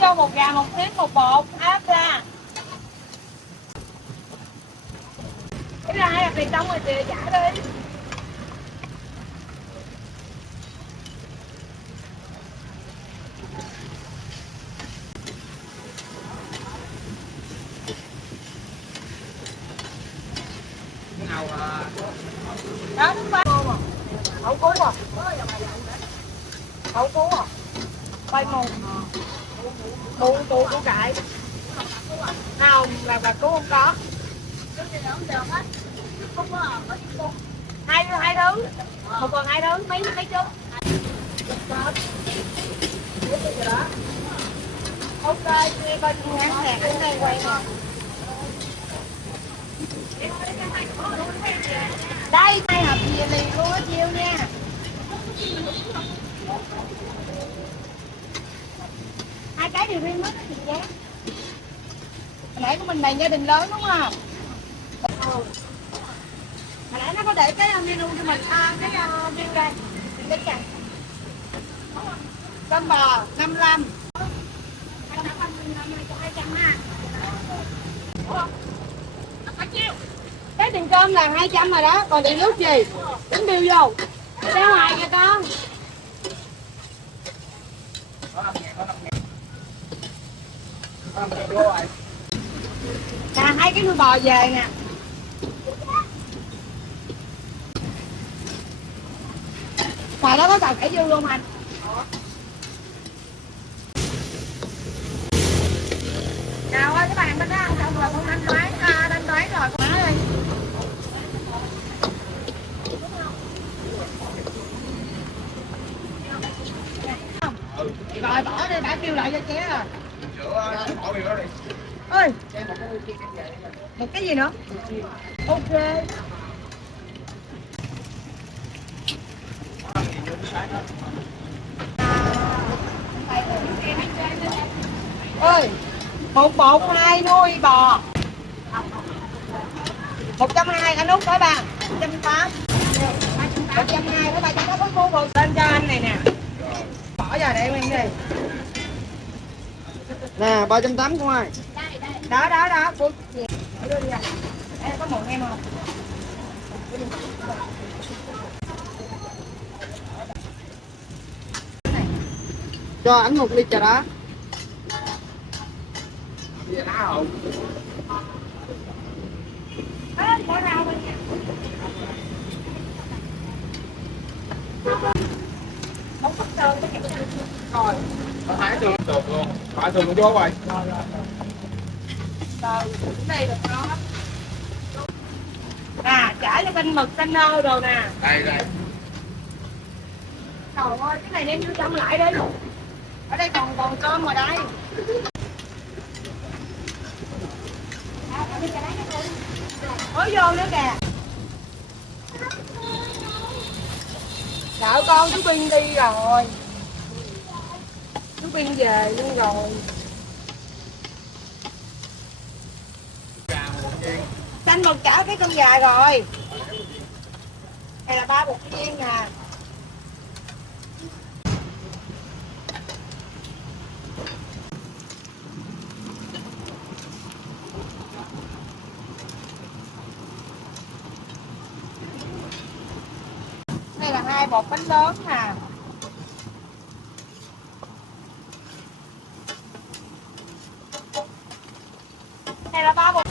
vô một gà một tiếng một bột áp ra. Cái ra hai tiền xong rồi chị trả đi. Đó đúng ba mà. Hậu cứu à? Hậu cứu à? Quay mù. Tụ củ cải. Nào là cứu không có. Hai thứ. Một phần hai thứ mấy chút. Ok, nghe coi ngắn nè, cũng đang quay nè. Đây, hai hộp gì liền luôn á chiêu nha. Hai cái đều riêng hết á chị giá. Hồi nãy của mình bàn gia đình lớn đúng không? Hồi nãy nó có để cái menu cho mình cái viên đây. Cái này. Cơm bò 55. 200 ha. Cái tiền cơm là 200 rồi đó, còn tiền nước gì? Tính bill vô. Ra ngoài kìa con. Nè, hai cái nuôi bò về nè. Ngoài đó có cà cải dư luôn anh. Nào ơi, cái bàn bên đó ăn xong rồi con thanh toán rồi con nói đi. Rồi bỏ đi, đã kêu lại cho ché rồi. Ơi, một cái gì nữa? Ok. Ơi, một bột hai nuôi bò 120 anh Út tới bà 180 120 các bạn có mua bột lên cho anh này nè, bỏ vào để em đi nè 380 không ai đó của đưa đi à. Em có một em không cho ảnh 1 ly trà đá. Trà đá không? Bỏ rau bên nha. Không có trơn cái rồi. Có thái thường luôn. Phải thường vô rồi. Rồi, cái này được ngon lắm. À, chả cho canh mực, canh nơ rồi nè. Đây. Trời ơi, cái này đem vô trong lại đi. Ở đây còn cơm rồi đây. Mới vô nữa kìa. Chợ con chú Biên đi rồi. Chú Biên về luôn rồi. Xanh một chảo cái cơm gà rồi. Này là 3 bột chiên nè. Đây là 2 bột bánh lớn nè. Đây là 3 bột.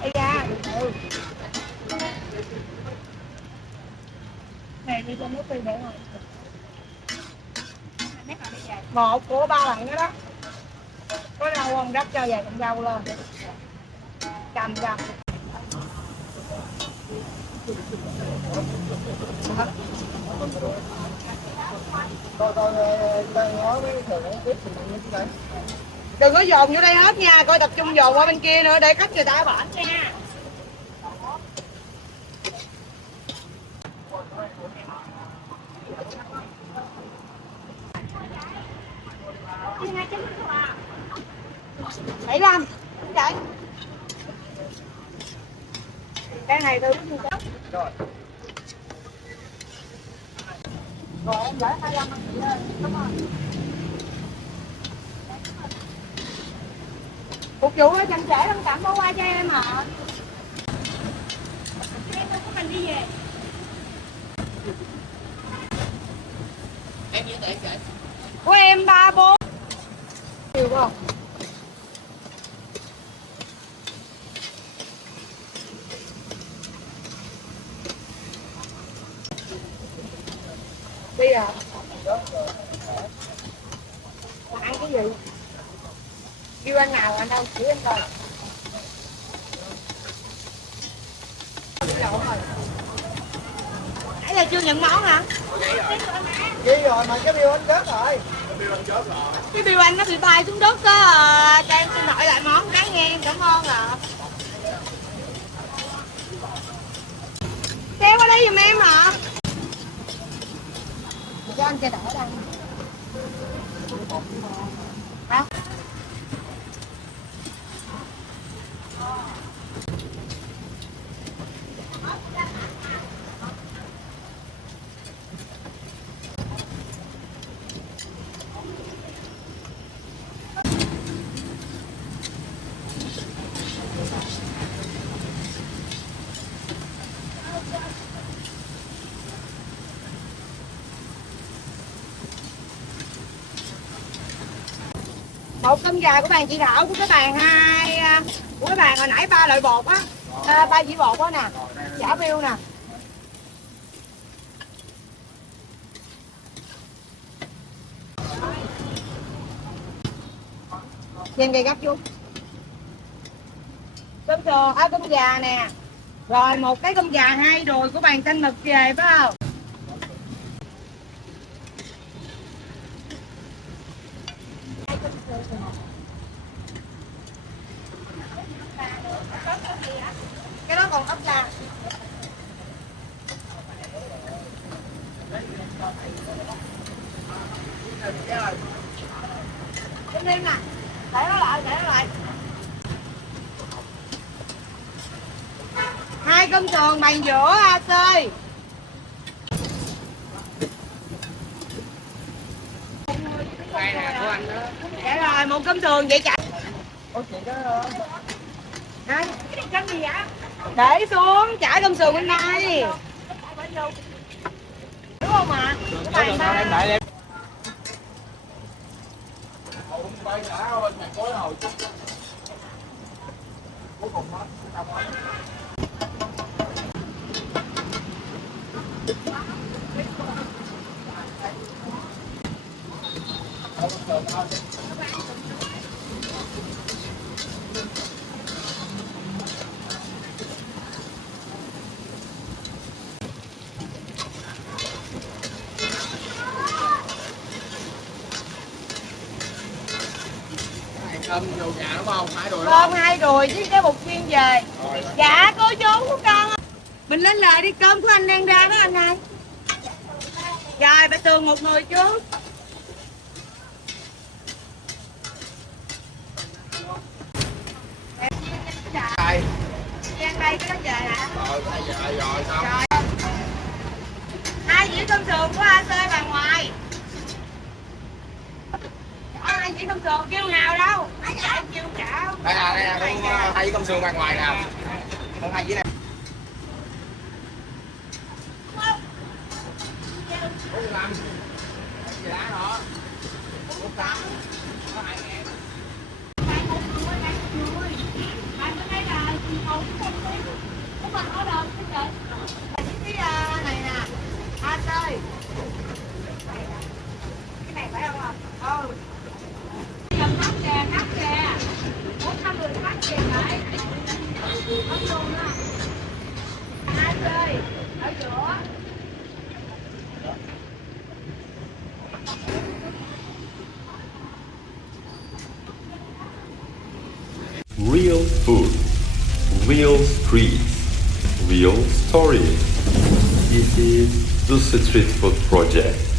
Ây da, này đi cho nước đi để rồi. Một của 3 lần đó đó. Có rau không? Rắc cho vài cọng rau lên. Cầm. Đừng có dồn vô đây hết nha, coi tập trung dồn qua bên kia nữa để khách người ta bển nha. 75. Vậy. Cái này tôi biết rồi. Rồi em gửi 25 anh chị ơi. Cảm ơn. Phục vụ ở chậm trễ thông cảm bỏ qua cho em ạ. Em không có mình đi về. Em nhiêu tiền vậy? Của em 34. Nhiều không? Đi à? Ăn cái gì? Kêu anh nào anh đâu chỉ em coi. Nãy giờ chưa nhận món hả? Ghi rồi mà cái bill anh chết rồi. Cái bill anh nó bị bay xuống đất á, cho em xin hỏi lại món cái nghe, cảm ơn ạ. Kéo qua đây giùm em hả? Cho anh cho đỡ đây. Hả? Một cơm gà của bàn chị Thảo, của cái bàn hai, của cái bàn hồi nãy 3 loại bột á, 3 dĩa bột á nè, chả bill nè. Xem cây gấp chú. Cơm sườn, cơm gà nè. Rồi một cái cơm gà 2 đùi của bàn canh mực về phải không? Cái đó còn ốc la. Im nè, để nó lại, để nó lại. 2 cơm sườn bàn giữa AC. Đây nè của anh đó. Dạ rồi, một cơm sườn vậy chạy. Ủa chị đó Hả? Cái gì vậy? Để xuống, trả cơm sườn bên đây. Đúng không ạ? Cái bàn ba. em đợi em. Quay đã bên mặt cối hồi chút. Cuối cùng đó. Cơm vô nhà đúng không? 2 đùi đúng Cơm không? 2 đùi với cái bột chiên về. Dạ cô chú của con. Mình lên lời đi, cơm của anh đang ra đó anh ơi. Rồi bà Tường một người trước. Đây. Đang đây cái đó về hả? Rồi, thay về rồi xong. Rồi. 2 dĩa cơm sườn của AC bà ngoại. Có 2 dĩa cơm sườn kêu nào đâu. Em kêu chảo. Đây nè, con thay cơm sườn bên ngoài nè. Con thay dĩa này. Này nè, AC. Cái này phải không? Ừ. Cầm nắp kìa. 450 khách kìa lại. Không luôn đó. AC ở giữa. Real food, real streets, real stories. This is the Street Food Project.